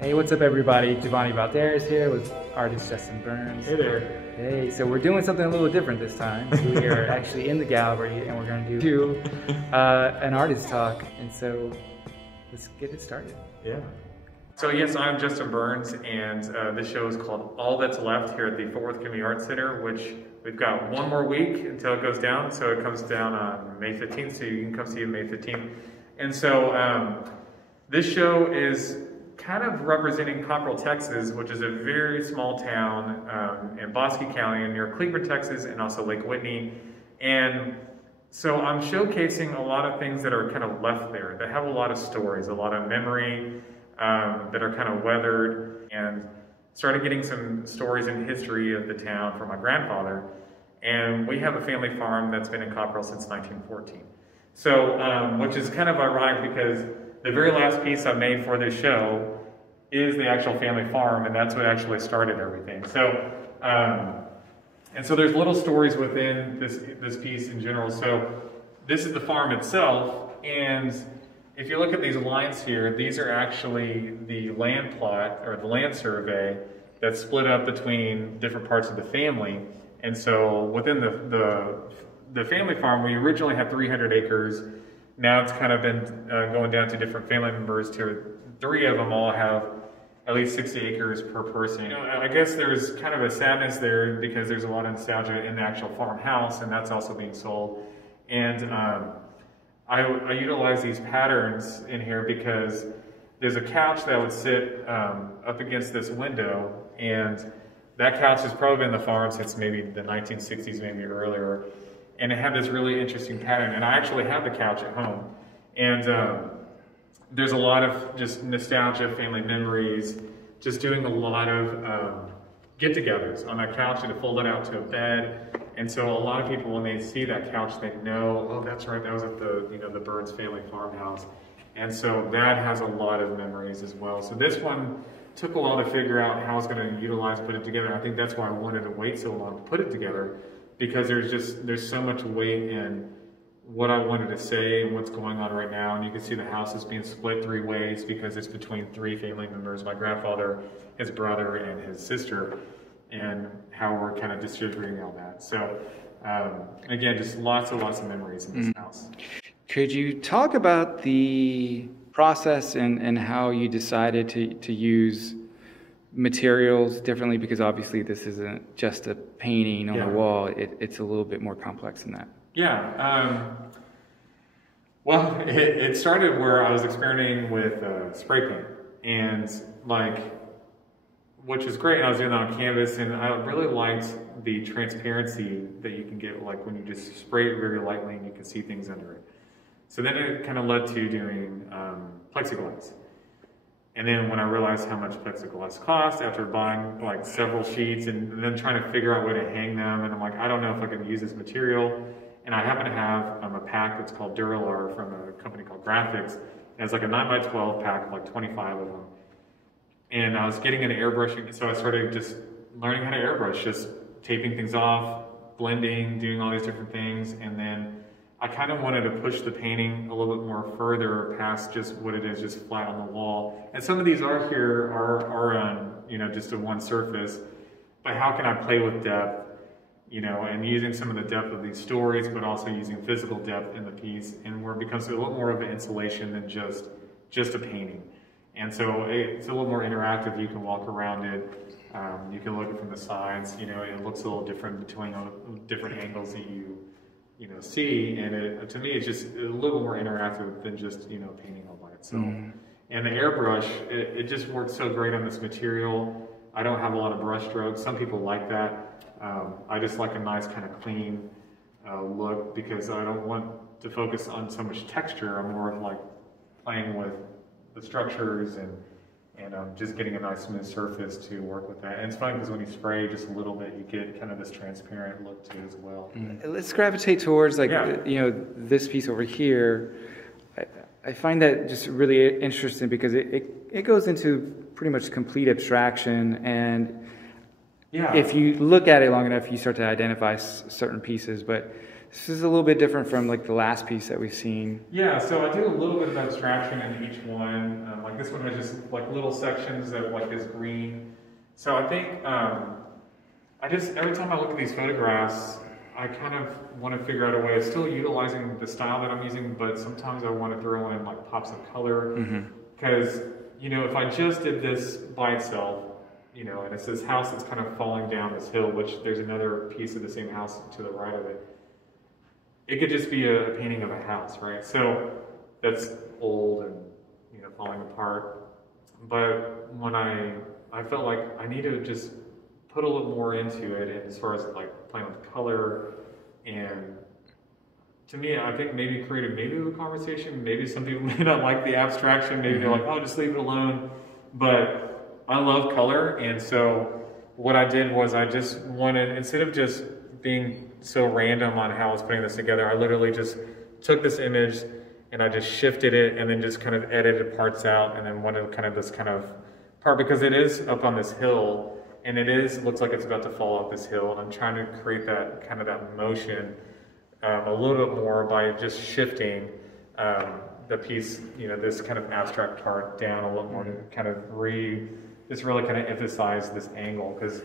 Hey, what's up everybody? Giovanni Valderas here with artist Justin Burns. Hey there. Hey, so we're doing something a little different this time. We are actually in the gallery and we're going to do an artist talk. And so let's get it started. Yeah. So yes, I'm Justin Burns, and this show is called All That's Left here at the Fort Worth Community Arts Center, which we've got one more week until it goes down. So it comes down on May 15th, so you can come see it May 15th. And so this show is kind of representing Cockrell, Texas, which is a very small town in Bosque County near Cleveland, Texas, and also Lake Whitney. And so I'm showcasing a lot of things that are kind of left there, that have a lot of stories, a lot of memory, that are kind of weathered, and started getting some stories and history of the town from my grandfather. And we have a family farm that's been in Cockrell since 1914. So, which is kind of ironic because the very last piece I made for this show is the actual family farm, and that's what actually started everything. So, and so there's little stories within this piece in general. So this is the farm itself, and if you look at these lines here, these are actually the land plot or the land survey that's split up between different parts of the family. And so within the family farm, we originally had 300 acres. Now it's kind of been going down to different family members to 3 of them all have at least 60 acres per person. You know, I guess there's kind of a sadness there because there's a lot of nostalgia in the actual farmhouse, and that's also being sold. And I utilize these patterns in here because there's a couch that would sit up against this window, and that couch has probably been in the farm since maybe the 1960s, maybe earlier, and it had this really interesting pattern. And I actually have the couch at home, and there's a lot of just nostalgia, family memories, just doing a lot of get-togethers on that couch and to fold it out to a bed. And so a lot of people, when they see that couch, they know, oh, that's right, that was at the Burns family farmhouse. And so that has a lot of memories as well. So this one took a while to figure out how I was going to utilize, put it together. I think that's why I wanted to wait so long to put it together, because there's so much weight in what I wanted to say and what's going on right now. And you can see the house is being split 3 ways because it's between 3 family members, my grandfather, his brother, and his sister, and how we're kind of distributing all that. So again, just lots and lots of memories in this house. Could you talk about the process and how you decided to use materials differently? Because obviously this isn't just a painting on the wall, it's a little bit more complex than that. Yeah, well, it started where I was experimenting with spray paint, and which is great. I was doing that on canvas, and I really liked the transparency that you can get, like when you just spray it very lightly and you can see things under it. So then it kind of led to doing plexiglass. And then when I realized how much plexiglass cost after buying like several sheets and then trying to figure out where to hang them, and I'm like, I don't know if I can use this material. And I happen to have a pack that's called Duralar from a company called Graphics. And it's like a 9x12 pack of like 25 of them. And I was getting into airbrushing, so I started just learning how to airbrush, just taping things off, blending, doing all these different things. And then I kind of wanted to push the painting a little bit more further past just what it is, just flat on the wall. And some of these are on, just a one surface. But how can I play with depth? And using some of the depth of these stories, but also using physical depth in the piece, and where it becomes a little more of an installation than just a painting. And so it's a little more interactive. You can walk around it. You can look at it from the sides. It looks a little different between different angles that you see. And to me, it's just a little more interactive than just painting all by itself. And the airbrush, it just works so great on this material. I don't have a lot of brush strokes. Some people like that. I just like a nice kind of clean look because I don't want to focus on so much texture. I'm more of like playing with the structures and just getting a nice smooth surface to work with that. And it's fun because when you spray just a little bit, you get kind of this transparent look to it as well. Let's gravitate towards this piece over here. I find that just really interesting because it goes into pretty much complete abstraction, and if you look at it long enough, you start to identify certain pieces. But this is a little bit different from like the last piece that we've seen. Yeah, so I do a little bit of abstraction in each one. Like this one has just like little sections of like this green. So I think every time I look at these photographs, I kind of want to figure out a way of still utilizing the style that I'm using, but sometimes I want to throw in like pops of color. Because, you know, if I just did this by itself, you know, and it's this house that's kind of falling down this hill, which there's another piece of the same house to the right of it. It could just be a painting of a house, right? So that's old and, you know, falling apart. But when I felt like I need to just put a little more into it, and as far as like playing with color, and to me, I think maybe create a conversation. Maybe some people may not like the abstraction. Maybe they're like, oh, just leave it alone. But I love color, and so what I did was I just wanted, instead of just being so random on how I was putting this together, I literally just took this image and I just shifted it and then just kind of edited parts out, and then wanted kind of this kind of part, because it is up on this hill, and it looks like it's about to fall off this hill, and I'm trying to create that kind of that motion a little bit more by just shifting the piece, you know, this kind of abstract part down a little more to kind of just really kind of emphasize this angle, because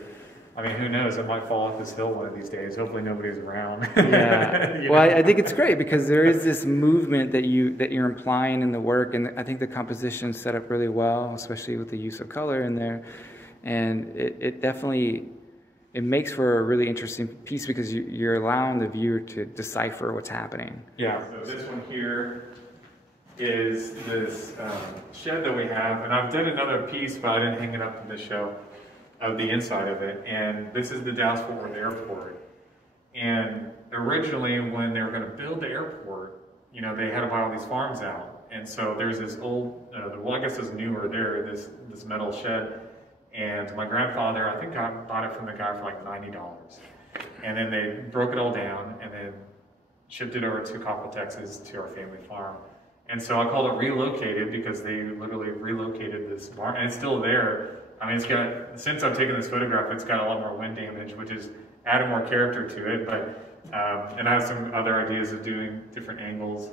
I mean, who knows, it might fall off this hill one of these days. Hopefully nobody's around. Yeah. Well, I think it's great because there is this movement that you're implying in the work, and I think the composition's set up really well, especially with the use of color in there. And it definitely, it makes for a really interesting piece because you're allowing the viewer to decipher what's happening. Yeah, so this one here is this shed that we have, and I've done another piece, but I didn't hang it up in the show, of the inside of it. And this is the Dallas-Fort Worth Airport. And originally, when they were going to build the airport, you know, they had to buy all these farms out. And so there's this old, well, I guess it's newer there, this metal shed. And my grandfather, I think I bought it from the guy for like $90. And then they broke it all down and then shipped it over to Coppell, Texas, to our family farm. And so I called it Relocated because they literally relocated this barn, and it's still there. I mean, it's got, since I've taken this photograph, it's got a lot more wind damage, which is adding more character to it, but, and I have some other ideas of doing different angles.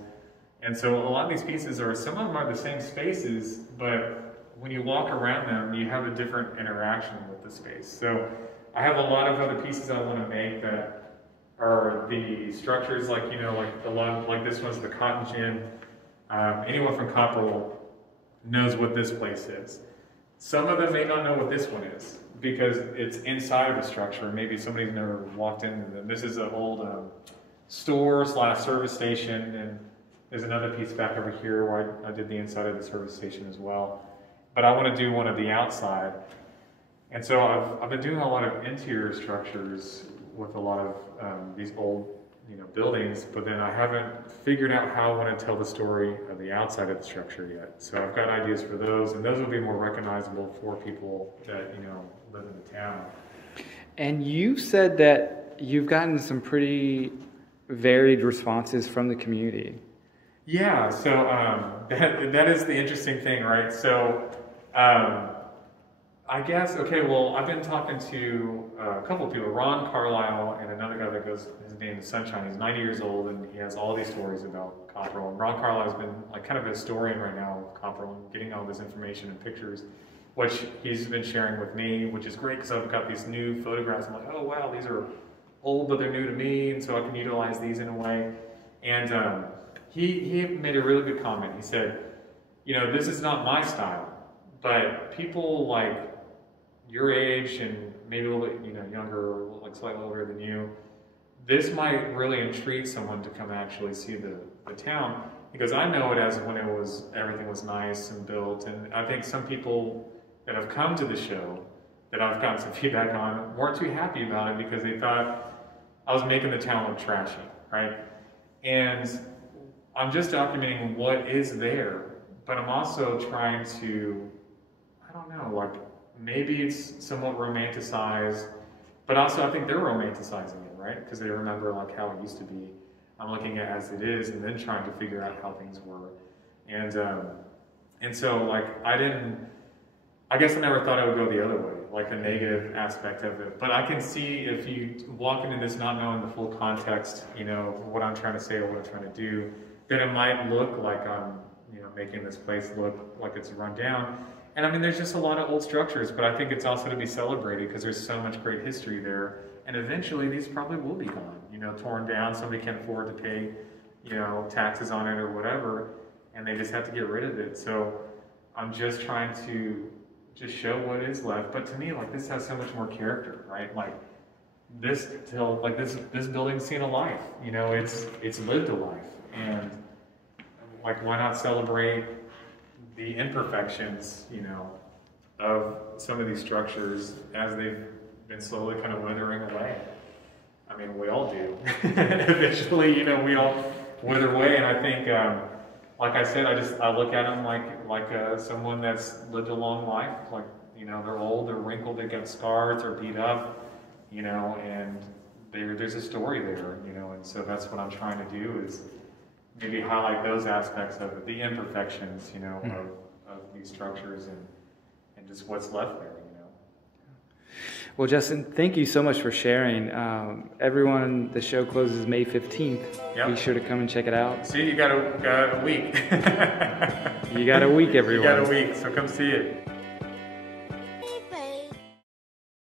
And so a lot of these pieces some of them are the same spaces, but when you walk around them, you have a different interaction with the space. So I have a lot of other pieces I want to make that are the structures, like, you know, like this one's the Cotton Gin. Anyone from Copperell knows what this place is. Some of them may not know what this one is because it's inside of a structure. Maybe somebody's never walked in. This is an old store/service station, and there's another piece back over here where I did the inside of the service station as well. But I want to do one of the outside. And so I've been doing a lot of interior structures with a lot of these old, you know, buildings, but then I haven't figured out how I want to tell the story of the outside of the structure yet. So I've got ideas for those, and those will be more recognizable for people that, you know, live in the town. And you said that you've gotten some pretty varied responses from the community. Yeah, so that is the interesting thing, right? So I guess, okay, well, I've been talking to a couple of people, Ron Carlisle and another guy that goes, his name is Sunshine. He's 90 years old, and he has all these stories about Copperell. And Ron Carlisle has been like kind of a historian right now of Copperell and getting all this information and pictures, which he's been sharing with me, which is great because I've got these new photographs. I'm like, oh, wow, these are old, but they're new to me, and so I can utilize these in a way. And he made a really good comment. He said, you know, this is not my style, but people like your age and maybe a little bit, you know, younger or like slightly older than you, this might really intrigue someone to come actually see the town, because I know it as when everything was nice and built, and I think some people that have come to the show that I've gotten some feedback on weren't too happy about it because they thought I was making the town look trashy, right? And I'm just documenting what is there, but I'm also trying to, I don't know, like, maybe it's somewhat romanticized, but also I think they're romanticizing it, right? Because they remember like how it used to be. I'm looking at it as it is and then trying to figure out how things were. And so like I guess I never thought I would go the other way. like a negative aspect of it. But I can see if you walk into this not knowing the full context, you know, what I'm trying to say or what I'm trying to do, then it might look like I'm, you know, making this place look like it's run down. And I mean, there's just a lot of old structures, but I think it's also to be celebrated because there's so much great history there. And eventually these probably will be gone, you know, torn down. Somebody can't afford to pay, you know, taxes on it or whatever, and they just have to get rid of it. So I'm just trying to just show what is left. But to me, like, this has so much more character, right? Like this building's seen a life, you know, it's lived a life. And like, why not celebrate the imperfections, you know, of some of these structures as they've been slowly kind of withering away. I mean, we all do. Eventually, you know, we all wither away. And I think, like I said, I look at them like someone that's lived a long life. Like, you know, they're old, they're wrinkled, they got scars, they're beat up, you know, and there's a story there, you know. And so that's what I'm trying to do, is maybe highlight those aspects of it, the imperfections, you know, of these structures and just what's left there, you know. Well, Justin, thank you so much for sharing. Everyone, the show closes May 15th. Yep. Be sure to come and check it out. See, you got a week. You got a week, everyone. You got a week, so come see it.